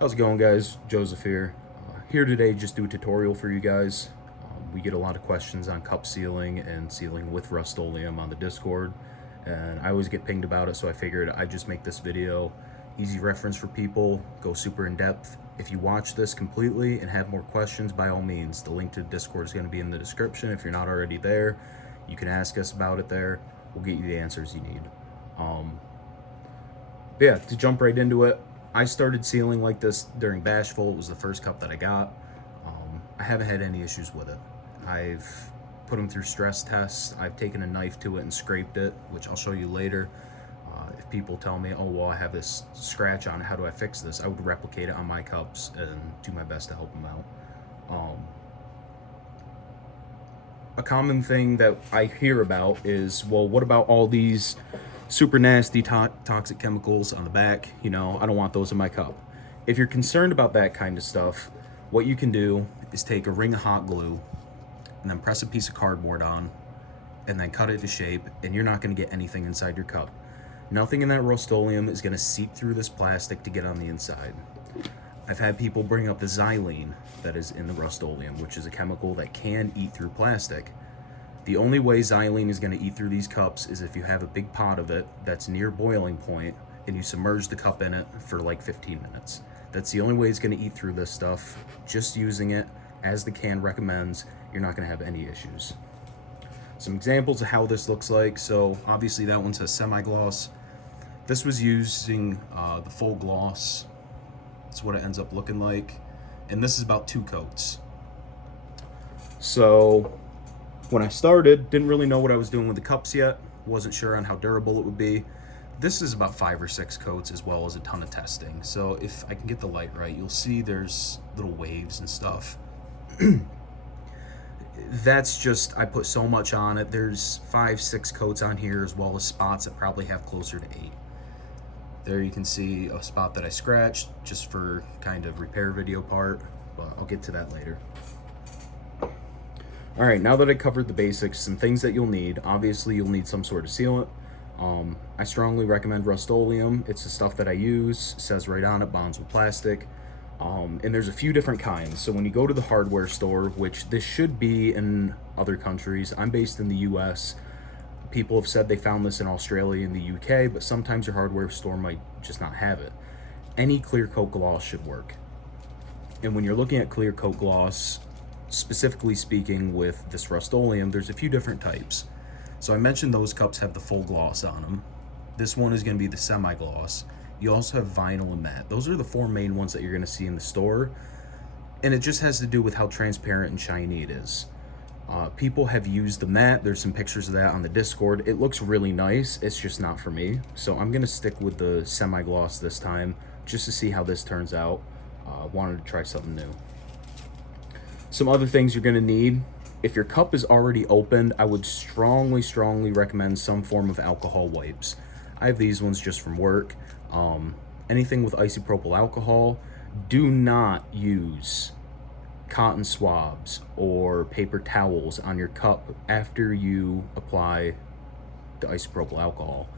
How's it going, guys? Joseph here. Here today, just do a tutorial for you guys. We get a lot of questions on cup sealing and sealing with Rustoleum on the Discord, and I always get pinged about it, so I figured I'd just make this video easy reference for people, go super in depth. If you watch this completely and have more questions, by all means, the link to the Discord is going to be in the description. If you're not already there, you can ask us about it there. We'll get you the answers you need. But yeah, to jump right into it, I started sealing like this during Bashful. It was the first cup that I got. I haven't had any issues with it. I've put them through stress tests. I've taken a knife to it and scraped it, which I'll show you later. If people tell me, oh, well, I have this scratch on it, how do I fix this? I would replicate it on my cups and do my best to help them out. A common thing that I hear about is, well, what about all these super nasty toxic chemicals on the back? You know, I don't want those in my cup. If you're concerned about that kind of stuff, what you can do is take a ring of hot glue and then press a piece of cardboard on and then cut it to shape, and you're not going to get anything inside your cup. Nothing in that Rustoleum is going to seep through this plastic to get on the inside. I've had people bring up the xylene that is in the Rustoleum, which is a chemical that can eat through plastic. The only way xylene is going to eat through these cups is if you have a big pot of it that's near boiling point and you submerge the cup in it for like 15 minutes. That's the only way it's going to eat through this stuff. Just using it as the can recommends, you're not going to have any issues. Some examples of how this looks like. So obviously that one says semi-gloss. This was using the full gloss. That's what it ends up looking like. And this is about 2 coats. So when I started, didn't really know what I was doing with the cups yet. Wasn't sure on how durable it would be. This is about 5 or 6 coats, as well as a ton of testing. So if I can get the light right, you'll see there's little waves and stuff. That's just, I put so much on it. There's 5, 6 coats on here, as well as spots that probably have closer to 8. There you can see a spot that I scratched just for kind of repair video part, but I'll get to that later. All right, now that I covered the basics, some things that you'll need. Obviously, you'll need some sort of sealant. I strongly recommend Rustoleum. It's the stuff that I use. It says right on it, bonds with plastic. And there's a few different kinds. So when you go to the hardware store, which this should be in other countries, I'm based in the US. People have said they found this in Australia and the UK, but sometimes your hardware store might just not have it. Any clear coat gloss should work. And when you're looking at clear coat gloss, specifically speaking with this Rustoleum, there's a few different types. So I mentioned those cups have the full gloss on them. This one is going to be the semi-gloss. You also have vinyl and matte. Those are the 4 main ones that you're going to see in the store. And it just has to do with how transparent and shiny it is. People have used the matte. There's some pictures of that on the Discord. It looks really nice. It's just not for me. So I'm going to stick with the semi-gloss this time just to see how this turns out. Wanted to try something new. Some other things you're going to need. If your cup is already opened, I would strongly recommend some form of alcohol wipes. I have these ones just from work. Anything with isopropyl alcohol, do not use cotton swabs or paper towels on your cup after you apply the isopropyl alcohol.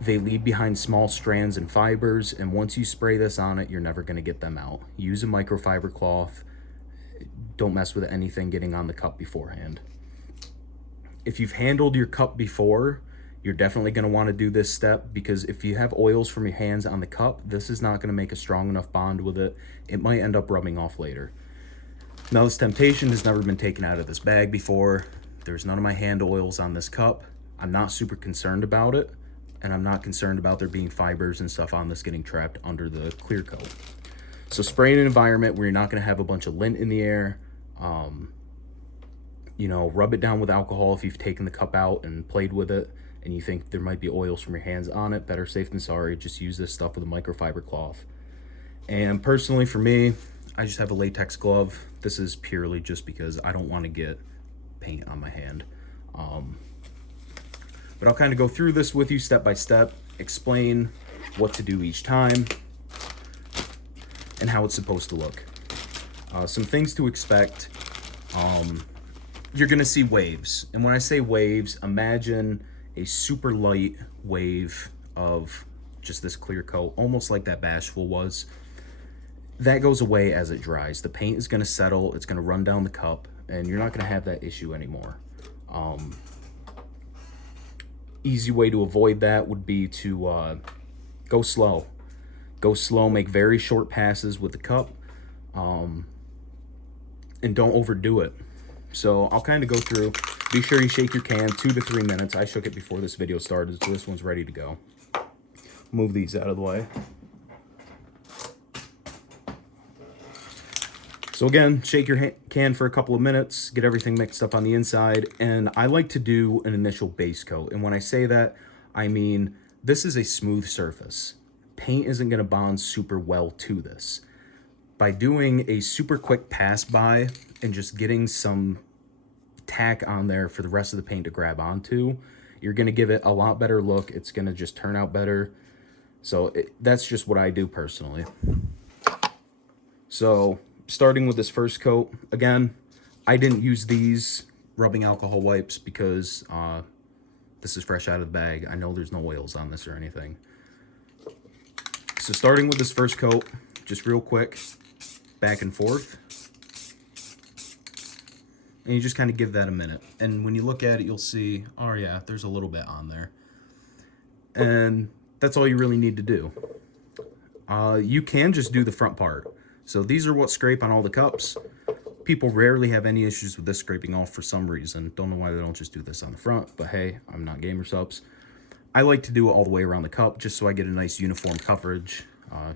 They leave behind small strands and fibers, and once you spray this on it, you're never going to get them out. Use a microfiber cloth. Don't mess with anything getting on the cup beforehand. If you've handled your cup before, you're definitely going to want to do this step, because if you have oils from your hands on the cup, this is not going to make a strong enough bond with it. It might end up rubbing off later. Now, this Temptation has never been taken out of this bag before. There's none of my hand oils on this cup. I'm not super concerned about it, and I'm not concerned about there being fibers and stuff on this getting trapped under the clear coat. So spray in an environment where you're not going to have a bunch of lint in the air. You know, rub it down with alcohol if you've taken the cup out and played with it and you think there might be oils from your hands on it. Better safe than sorry. Just use this stuff with a microfiber cloth. And personally for me, I just have a latex glove. This is purely just because I don't want to get paint on my hand. But I'll kind of go through this with you step by step, explain what to do each time and how it's supposed to look. Some things to expect. You're gonna see waves. And when I say waves, imagine a super light wave of just this clear coat, almost like that Bashful was. that goes away as it dries. The paint is going to settle, it's going to run down the cup, and you're not going to have that issue anymore. Easy way to avoid that would be to go slow. Go slow, make very short passes with the cup, and don't overdo it. So I'll kind of go through. Be sure you shake your can 2 to 3 minutes. I shook it before this video started, so this one's ready to go. Move these out of the way. So again, shake your can for a couple of minutes, get everything mixed up on the inside, and I like to do an initial base coat. And when I say that, I mean this is a smooth surface. Paint isn't going to bond super well to this. By doing a super quick pass by and just getting some tack on there for the rest of the paint to grab onto, you're going to give it a lot better look. It's going to just turn out better. So that's just what I do personally. So starting with this first coat, again, I didn't use these rubbing alcohol wipes because this is fresh out of the bag. I know there's no oils on this or anything. So starting with this first coat, just real quick, back and forth. And you just kind of give that a minute. And when you look at it, you'll see, oh yeah, there's a little bit on there. And that's all you really need to do. You can just do the front part. So these are what scrape on all the cups. People rarely have any issues with this scraping off for some reason. Don't know why they don't just do this on the front, but hey, I'm not GamerSupps. I like to do it all the way around the cup just so I get a nice uniform coverage.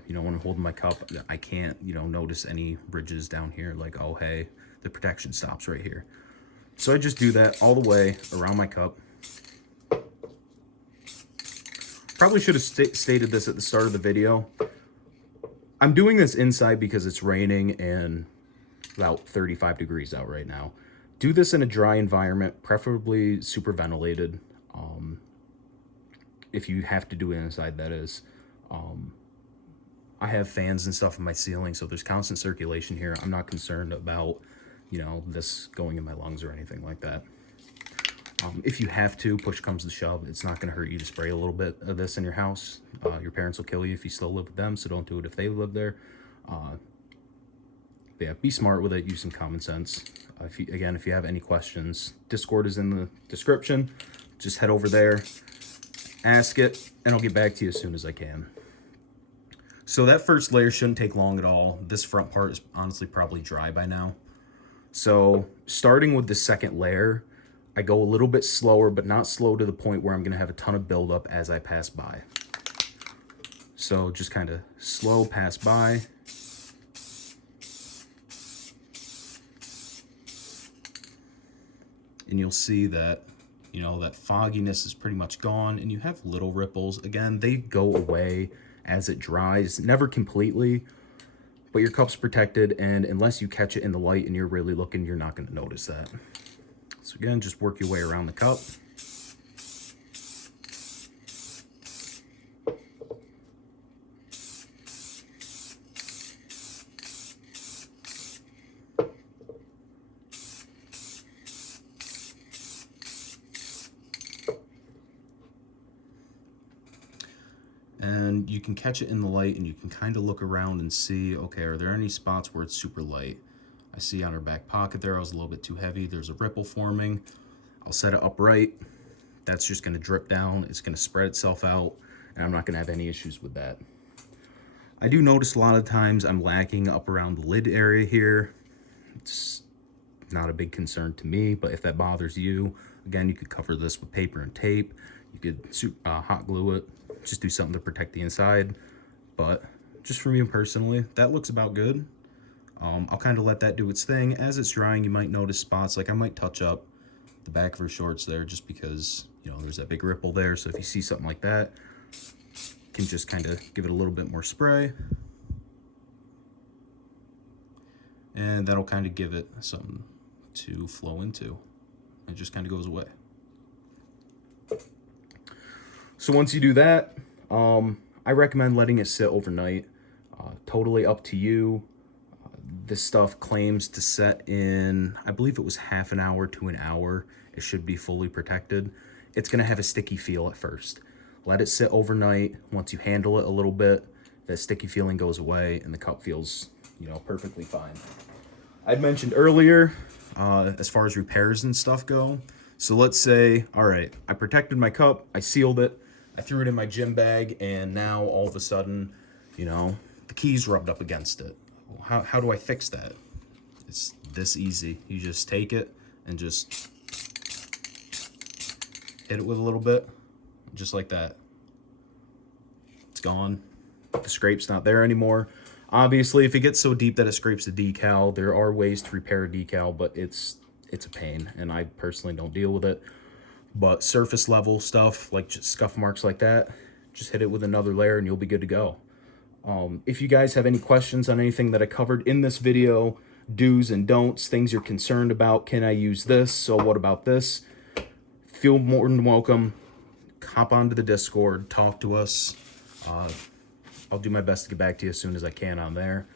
You know, when I'm holding my cup, I can't, you know, notice any ridges down here like, oh, hey, the protection stops right here. So I just do that all the way around my cup. Probably should have stated this at the start of the video. I'm doing this inside because it's raining and about 35 degrees out right now. Do this in a dry environment, preferably super ventilated. If you have to do it inside, that is. I have fans and stuff in my ceiling, so there's constant circulation here. I'm not concerned about, you know, this going in my lungs or anything like that. If you have to, push comes to shove, it's not going to hurt you to spray a little bit of this in your house. Your parents will kill you if you still live with them, so don't do it if they live there. But yeah, be smart with it, use some common sense. If you have any questions, Discord is in the description. Just head over there, ask it, and I'll get back to you as soon as I can. So that first layer shouldn't take long at all. This front part is honestly probably dry by now. So starting with the second layer, I go a little bit slower, but not slow to the point where I'm going to have a ton of buildup as I pass by. So just kind of slow pass by. And you'll see that, you know, that fogginess is pretty much gone, and you have little ripples. Again, they go away as it dries, never completely, but your cup's protected, and unless you catch it in the light and you're really looking, you're not going to notice that. So again, just work your way around the cup. And you can catch it in the light, and you can kind of look around and see, okay, are there any spots where it's super light? I see on her back pocket there, I was a little bit too heavy. There's a ripple forming. I'll set it upright. That's just going to drip down. It's going to spread itself out, and I'm not going to have any issues with that. I do notice a lot of times I'm lacking up around the lid area here. It's not a big concern to me, but if that bothers you, again, you could cover this with paper and tape. You could hot glue it. Just do something to protect the inside. But just for me personally, that looks about good. I'll kind of let that do its thing. As it's drying, you might notice spots. Like I might touch up the back of her shorts there just because, you know, there's that big ripple there. So if you see something like that, you can just kind of give it a little bit more spray. And that'll kind of give it something to flow into. It just kind of goes away. So once you do that, I recommend letting it sit overnight. Totally up to you. This stuff claims to set in, I believe it was half an hour to an hour. It should be fully protected. It's going to have a sticky feel at first. Let it sit overnight. Once you handle it a little bit, that sticky feeling goes away and the cup feels you know, perfectly fine. I'd mentioned earlier, as far as repairs and stuff go. So let's say, all right, I protected my cup, I sealed it, I threw it in my gym bag, and now all of a sudden, you know, the key's rubbed up against it. How do I fix that? It's this easy. You just take it and just hit it with a little bit, just like that. It's gone. The scrape's not there anymore. Obviously, if it gets so deep that it scrapes the decal, there are ways to repair a decal, but it's a pain, and I personally don't deal with it. But surface level stuff, like just scuff marks like that, just hit it with another layer and you'll be good to go. If you guys have any questions on anything that I covered in this video, do's and don'ts, things you're concerned about, can I use this? So what about this? Feel more than welcome. Hop onto the Discord, talk to us. I'll do my best to get back to you as soon as I can on there.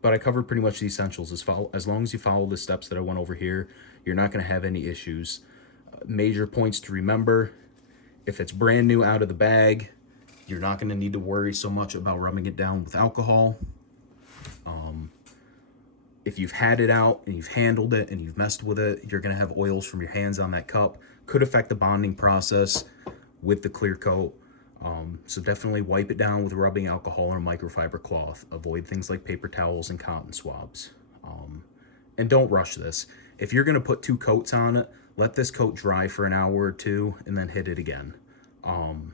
But I covered pretty much the essentials. As long as you follow the steps that I went over here, you're not going to have any issues. Major points to remember: if it's brand new out of the bag, you're not going to need to worry so much about rubbing it down with alcohol. If you've had it out and you've handled it and you've messed with it, you're going to have oils from your hands on that cup. Could affect the bonding process with the clear coat. So definitely wipe it down with rubbing alcohol or microfiber cloth. Avoid things like paper towels and cotton swabs. And don't rush this. If you're going to put 2 coats on it, let this coat dry for an hour or 2 and then hit it again.